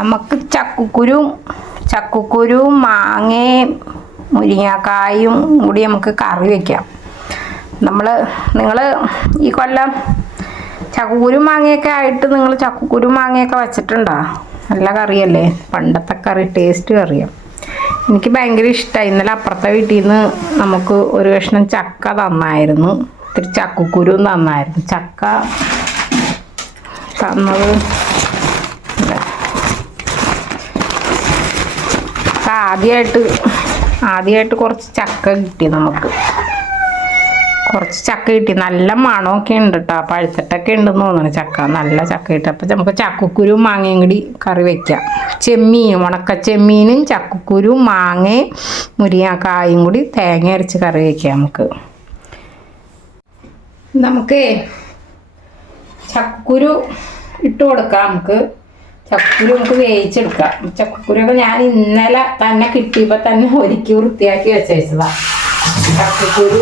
നമുക്ക് ചക്കുക്കുരും ചക്കുക്കുരും മാങ്ങയും മുരിങ്ങാക്കായും കൂടി നമുക്ക് കറി വെക്കാം. നമ്മൾ നിങ്ങൾ ഈ കൊല്ലം ചക്കുക്കുരും മാങ്ങയൊക്കെ ആയിട്ട് നിങ്ങൾ ചക്കുക്കുരും മാങ്ങയൊക്കെ വെച്ചിട്ടുണ്ടോ? നല്ല കറിയല്ലേ? പണ്ടത്തെ കറി ടേസ്റ്റ് കറിയാണ് എനിക്ക് ഭയങ്കര ഇഷ്ടമായി ഇന്നലെ അപ്പുറത്തെ വീട്ടിൽ നിന്ന് നമുക്ക് ഒരു കഷ്ണം ചക്ക തന്നായിരുന്നു. ഇത്തിരി ചക്കുക്കുരു തന്നായിരുന്നു. ചക്ക തന്നത് ഇതാ. ചക്ക ആദ്യമായിട്ട് ആദ്യമായിട്ട് കുറച്ച് ചക്ക കിട്ടി നമുക്ക്. കുറച്ച് ചക്ക കിട്ടി. നല്ല മണമൊക്കെ ഉണ്ട് കേട്ടോ പഴുത്തിട്ടൊക്കെ ഉണ്ടെന്ന് തോന്നുന്നു ചക്ക. നല്ല ചക്ക കിട്ടി. അപ്പം നമുക്ക് ചക്കക്കുരും മാങ്ങയും കൂടി കറി വെക്കാം. ചെമ്മീൻ ഉണക്ക ചെമ്മീനും ചക്കക്കുരും മാങ്ങയും മുരിങ്ങക്കായും കൂടി തേങ്ങ അരച്ച് കറി വെക്കാം നമുക്ക്. നമുക്ക് ചക്കക്കുരു ഇട്ട് കൊടുക്കാം നമുക്ക്. ചക്കുരു നമുക്ക് വേവിച്ചെടുക്കാം ചക്കുരുയൊക്കെ ഞാൻ ഇന്നലെ തന്നെ കിട്ടിയപ്പോൾ തന്നെ ഒരുക്കി വൃത്തിയാക്കി വെച്ചേച്ചതാ. ചക്കുരു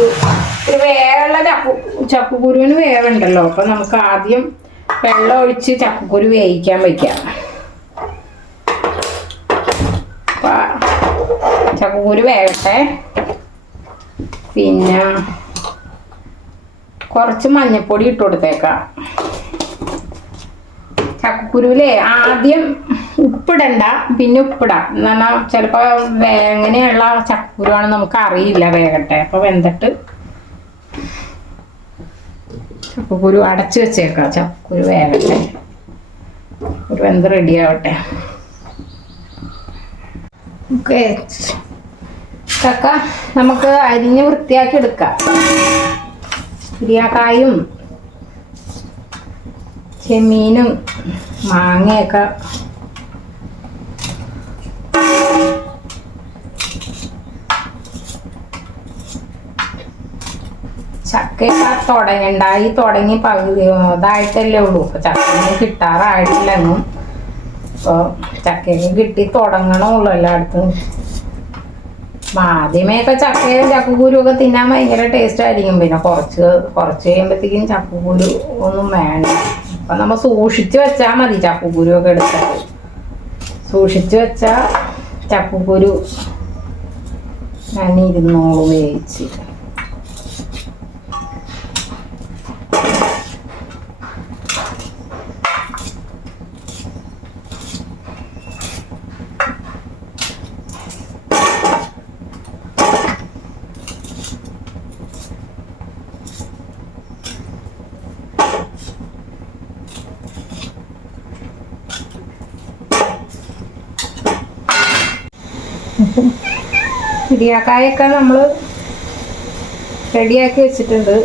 ഒരു വേവുള്ള ചക്കു ചക്കുരുവിന് വേവുണ്ടല്ലോ. അപ്പൊ നമുക്ക് ആദ്യം വെള്ളം ഒഴിച്ച് ചക്കുരു വേവിക്കാൻ വയ്ക്കാം ചക്കുരു വേവട്ടെ. പിന്നെ കുറച്ച് മഞ്ഞപ്പൊടി ഇട്ട് കൊടുത്തേക്കാം. ചക്കുരുവിലെ ആദ്യം ഉപ്പിടണ്ട പിന്നെ ഉപ്പിടാം. എന്ന് പറഞ്ഞാൽ ചിലപ്പോൾ എങ്ങനെയുള്ള ചക്കുരുവാണ് നമുക്ക് അറിയില്ല വേകട്ടെ അപ്പോൾ വെന്തിട്ട് ചക്കുരു അടച്ചു വെച്ചേക്കാം. ചക്കുരു വേകട്ടെ ഒരു വെന്ത് റെഡി ആവട്ടെ. ചക്ക നമുക്ക് അരിഞ്ഞ് വൃത്തിയാക്കി എടുക്കാം. ഉരിയാക്കായും ചെമ്മീനും മാങ്ങയൊക്കെ. ചക്കയൊക്കെ തുടങ്ങണ്ടായി. തുടങ്ങി പകുതി ഇതായിട്ടല്ലേ ഉള്ളൂ. ഇപ്പൊ ചക്കയൊന്നും കിട്ടാറായിട്ടില്ലെന്നും ഇപ്പൊ ചക്കയൊക്കെ കിട്ടി തുടങ്ങണമുള്ളൂ എല്ലായിടത്തും. ആദ്യമേയൊക്കെ ചക്കയും ചക്കക്കുരും ഒക്കെ തിന്നാൻ ഭയങ്കര ടേസ്റ്റ് ആയിരിക്കും. പിന്നെ കുറച്ച് കുറച്ച് കഴിയുമ്പോഴത്തേക്കും ചക്കക്കുരു ഒന്നും വേണ്ട. അപ്പൊ നമ്മ സൂക്ഷിച്ച് വെച്ചാൽ മതി ചപ്പുകുരു ഒക്കെ എടുത്താൽ സൂക്ഷിച്ച് വെച്ചാൽ ചപ്പുകുരു ഞാൻ ഇരുന്നോളൂ വേവിച്ച്. പിരിയാക്കായൊക്കെ നമ്മൾ റെഡിയാക്കി വെച്ചിട്ടുണ്ട്.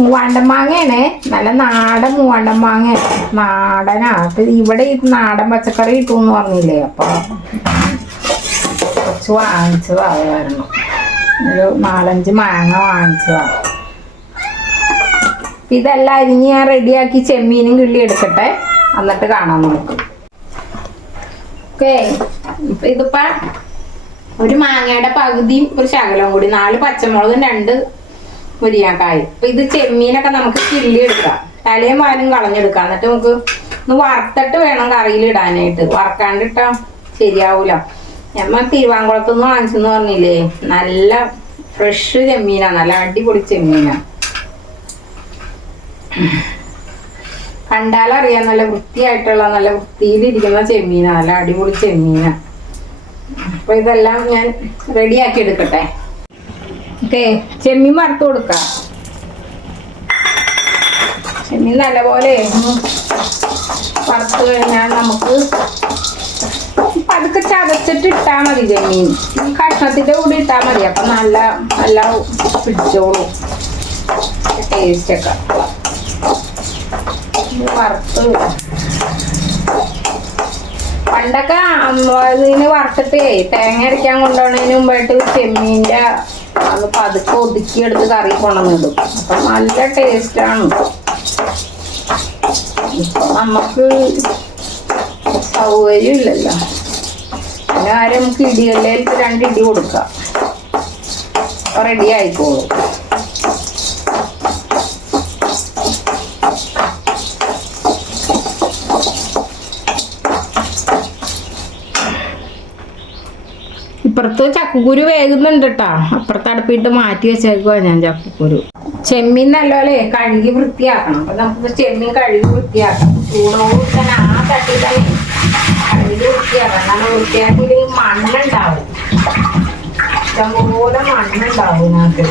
മൂവാണ്ടൻ മാങ്ങയാണ്. നല്ല നാടൻ മൂവാണ്ടൻ മാങ്ങ നാടനാ. ഇവിടെ ഈ നാടൻ പച്ചക്കറി കിട്ടുമെന്ന് പറഞ്ഞില്ലേ അപ്പൊ കുറച്ച് വാങ്ങിച്ചതാ അത് കാരണം ഒരു നാലഞ്ച് മാങ്ങ വാങ്ങിച്ചതാ. അപ്പൊ ഇതെല്ലാം അരിഞ്ഞ് ഞാൻ റെഡിയാക്കി ചെമ്മീനും കിള്ളി എടുക്കട്ടെ. എന്നിട്ട് കാണാൻ നമുക്ക്. ഓക്കേ ഇപ്പൊ ഇതിപ്പോ ഒരു മാങ്ങയുടെ പകുതിയും ഒരു ശകലവും കൂടി നാല് പച്ചമുളകും രണ്ട് മുരിങ്ങാക്കായും. അപ്പൊ ഇത് ചെമ്മീനൊക്കെ നമുക്ക് കിള്ളി എടുക്കാം. തലയും വാലും കളഞ്ഞെടുക്കാം. എന്നിട്ട് നമുക്ക് ഒന്ന് വറുത്തിട്ട് വേണം കറിയിൽ ഇടാനായിട്ട്. വറക്കാണ്ടിട്ടാ ശരിയാവൂല. ഞമ്മ തിരുവാങ്കുളത്തുനിന്ന് വാങ്ങിച്ചെന്ന് പറഞ്ഞില്ലേ? നല്ല ഫ്രഷ് ചെമ്മീനാ നല്ല അടിപൊളി ചെമ്മീനാ. കണ്ടാലറിയാം നല്ല വൃത്തിയായിട്ടുള്ള നല്ല വൃത്തിയിലിരിക്കുന്ന ചെമ്മീനാ നല്ല അടിപൊളി ചെമ്മീനാ. അപ്പൊ ഇതെല്ലാം ഞാൻ റെഡിയാക്കി എടുക്കട്ടെ. ഓക്കെ ചെമ്മീൻ വറുത്ത് കൊടുക്കാം. ചെമ്മീൻ നല്ലപോലെ വറുത്ത് കഴിഞ്ഞാൽ നമുക്ക് പതുക്കെ ചതച്ചിട്ട് ഇട്ടാൽ മതി ജമീൻ. ഈ കഷ്ണത്തിന്റെ കൂടെ ഇട്ടാൽ മതി. അപ്പം നല്ല നല്ല പിടിച്ചോളൂ. ടേസ്റ്റ് ഒക്കെ. ഇത് വറുത്ത് പണ്ടൊക്കെ ഇതിന് വറുത്തിട്ടേ തേങ്ങ അരയ്ക്കാൻ കൊണ്ടുപോകുന്നതിന് മുമ്പായിട്ട് ചെമ്മീന്റെ അത് പതുക്കെ ഒതുക്കിയെടുത്ത് കറി കൊണ്ടുവന്നിടും അപ്പം നല്ല ടേസ്റ്റാണ് ഇപ്പൊ നമുക്ക് സൗകര്യം ഇല്ലല്ലോ പിന്നെ ആരും നമുക്ക് ഇടിയല്ലേക്ക് രണ്ട് ഇടി കൊടുക്കാം. റെഡി ആയിക്കോളും. ഇപ്പുറത്ത് ചക്കക്കുരു വേകുന്നുണ്ട് കേട്ടോ അപ്പുറത്ത് അടുപ്പിട്ട് മാറ്റി വെച്ചേക്കുവാ ഞാൻ ചക്കക്കുരു ചെമ്മീൻ നല്ലപോലെ കഴുകി വൃത്തിയാക്കണം. അപ്പൊ നമുക്ക് ചെമ്മീൻ കഴുകി വൃത്തിയാക്കണം. തന്നെ ആ തട്ടി തന്നെ കഴുകി വൃത്തിയാക്കണം കാരണം വൃത്തിയാക്കിയില്ലെങ്കിൽ മണ്ണുണ്ടാവും. ഇഷ്ടംപോലെ മണ്ണുണ്ടാവും ഇതിനകത്ത്.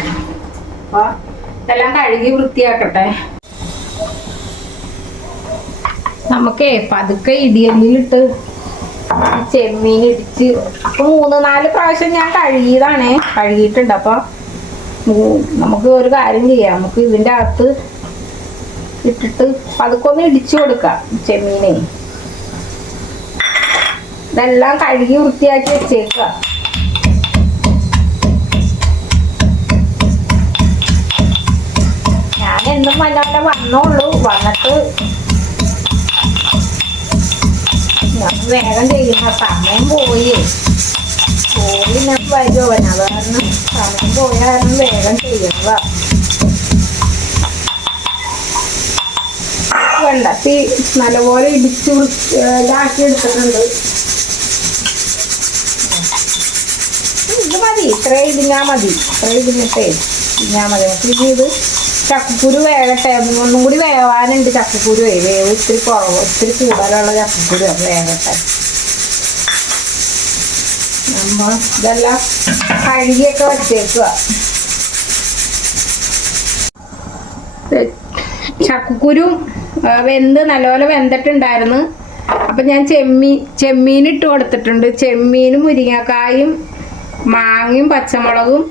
അപ്പൊ ഇതെല്ലാം കഴുകി വൃത്തിയാക്കട്ടെ. നമുക്കേ പതുക്കെ ഇടിയല്ലിലിട്ട് ചെമ്മീൻ ഇടിച്ച് അപ്പൊ മൂന്ന് നാല് പ്രാവശ്യം ഞാൻ കഴുകിയതാണ്. കഴുകിയിട്ടുണ്ട്. അപ്പൊ നമുക്ക് ഒരു കാര്യം ചെയ്യാം. നമുക്ക് ഇതിന്റെ അകത്ത് ഇട്ടിട്ട് പതുക്കെ ഒന്ന് ഇടിച്ചു കൊടുക്കാം ചെമ്മീനെ. ഇതെല്ലാം കഴുകി വൃത്തിയാക്കി വെച്ചേക്കുക. ഞാൻ എന്നും മഞ്ഞ വന്നോളൂ. വന്നിട്ട് വേഗം ചെയ്യുന്ന സമയം പോയി. പോയി ഞാൻ വരുമോ അത് കാരണം സമയം പോയ കാരണം വേഗം ചെയ്യുന്നതാ വെള്ളത്തി നല്ലപോലെ ഇടിച്ച് ഇതാക്കി എടുത്തിട്ടുണ്ട്. ഇത് മതി. ഇത്രയും ഇടിഞ്ഞാ മതി. ഇത്രയും ഇടിഞ്ഞിട്ടേ ഇടിഞ്ഞാ മതി. നമുക്ക് ഇനി ഇത് ചക്കക്കുരു വേകട്ടെ ഒന്നും കൂടി വേവാനുണ്ട് ചക്കക്കുരു. വേവ് ഇത്തിരി കുറവ് ഇത്തിരി കൂടുതലുള്ള ചക്കക്കുരു വേകട്ടെ നമ്മൾ ഇതെല്ലാം കഴുകിയൊക്കെ വച്ചേക്കുക ചക്കക്കുരു വെന്ത് നല്ലപോലെ വെന്തിട്ടുണ്ടായിരുന്നു. അപ്പം ഞാൻ ചെമ്മീൻ ചെമ്മീൻ ഇട്ട് കൊടുത്തിട്ടുണ്ട്. ചെമ്മീനും മുരിങ്ങക്കായും മാങ്ങയും പച്ചമുളകും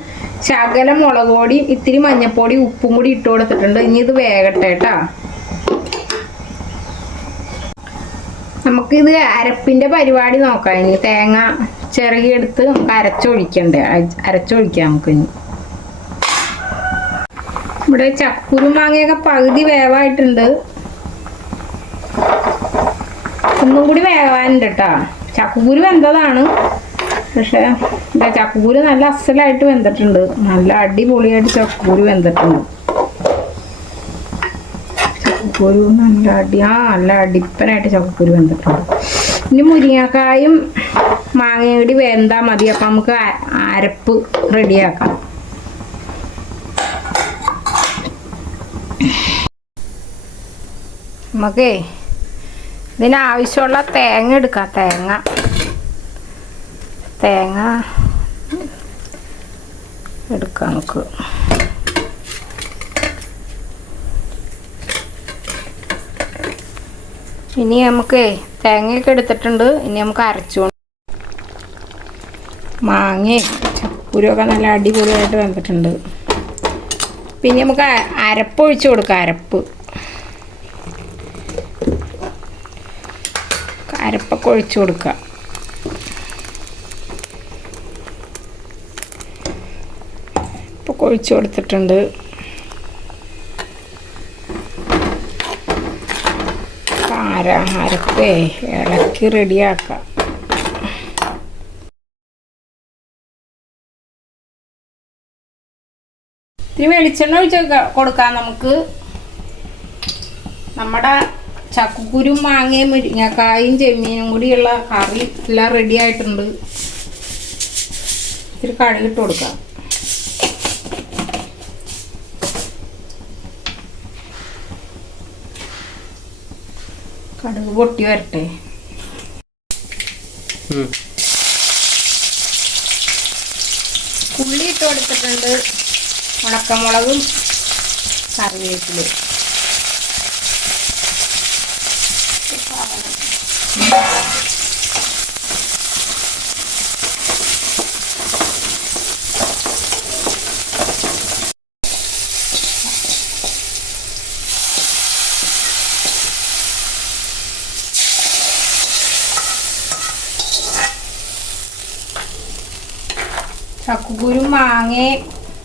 ശകലം മുളക് പൊടിയും ഇത്തിരി മഞ്ഞപ്പൊടി ഉപ്പും കൂടി ഇട്ട് കൊടുത്തിട്ടുണ്ട്. ഇനി ഇത് വേഗട്ടെ കേട്ടാ. നമുക്കിത് അരപ്പിന്റെ പരിപാടി നോക്കാം. ഇനി തേങ്ങ ചെറുകിയെടുത്ത് നമുക്ക് അരച്ചൊഴിക്കണ്ടേ? അരച്ചൊഴിക്കാം നമുക്ക് ഇനി. ഇവിടെ ചക്കുരു മാങ്ങയൊക്കെ പകുതി വേവായിട്ടുണ്ട്. ഒന്നും കൂടി വേവാനുണ്ട് കേട്ടാ. ചക്കുകുരു വെന്തതാണ്. പക്ഷെ എന്താ ചക്കക്കൂര് നല്ല അസലായിട്ട് വെന്തിട്ടുണ്ട്. നല്ല അടിപൊളിയായിട്ട് ചക്കക്കൂര് വെന്തിട്ടുണ്ട്. ചക്കുകുരു നല്ല അടി ആ നല്ല അടിപ്പനായിട്ട് ചക്കക്കൂര് വെന്തിട്ടുണ്ട്. ഇനി മുരിങ്ങക്കായും മാങ്ങയും കൂടി വെന്താൽ മതി. അപ്പം നമുക്ക് അരപ്പ് റെഡിയാക്കാം. നമുക്കേ ഇതിനാവശ്യമുള്ള തേങ്ങ എടുക്കാം. തേങ്ങ തേങ്ങ എടുക്കാം നമുക്ക്. ഇനി നമുക്ക് തേങ്ങയൊക്കെ എടുത്തിട്ടുണ്ട്. ഇനി നമുക്ക് അരച്ചുകൊണ്ട് മാങ്ങയും ചക്കൂരൊക്കെ നല്ല അടിപൊളിയായിട്ട് വന്നിട്ടുണ്ട്. പിന്നെ നമുക്ക് അരപ്പ് ഒഴിച്ചു കൊടുക്കാം അരപ്പ്. അരപ്പൊക്കെ ഒഴിച്ചു കൊടുക്കുക ഒഴിച്ചു കൊടുത്തിട്ടുണ്ട്. അരപ്പേ ഇളക്കി റെഡിയാക്കാം. ഇത്തിരി വെളിച്ചെണ്ണ ഒഴിച്ച് കൊടുക്കാം നമുക്ക്. നമ്മുടെ ചക്കക്കുരും മാങ്ങയും മുരിങ്ങക്കായും ചെമ്മീനും കൂടിയുള്ള കറി എല്ലാം റെഡി ആയിട്ടുണ്ട്. ഇത്തിരി കഴുകിട്ട് കൊടുക്കാം. കടുക് പൊട്ടി വരട്ടെ. ഉള്ളി ഇട്ട് കൊടുത്തിട്ടുണ്ട്. ഉണക്കമുളകും കറിവേപ്പിലും ചക്കുകുരും മാങ്ങയും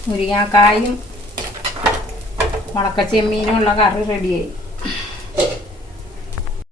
മുരിങ്ങാക്കായും ഉണക്കച്ചെമ്മീനും ഉള്ള കറി റെഡിയായി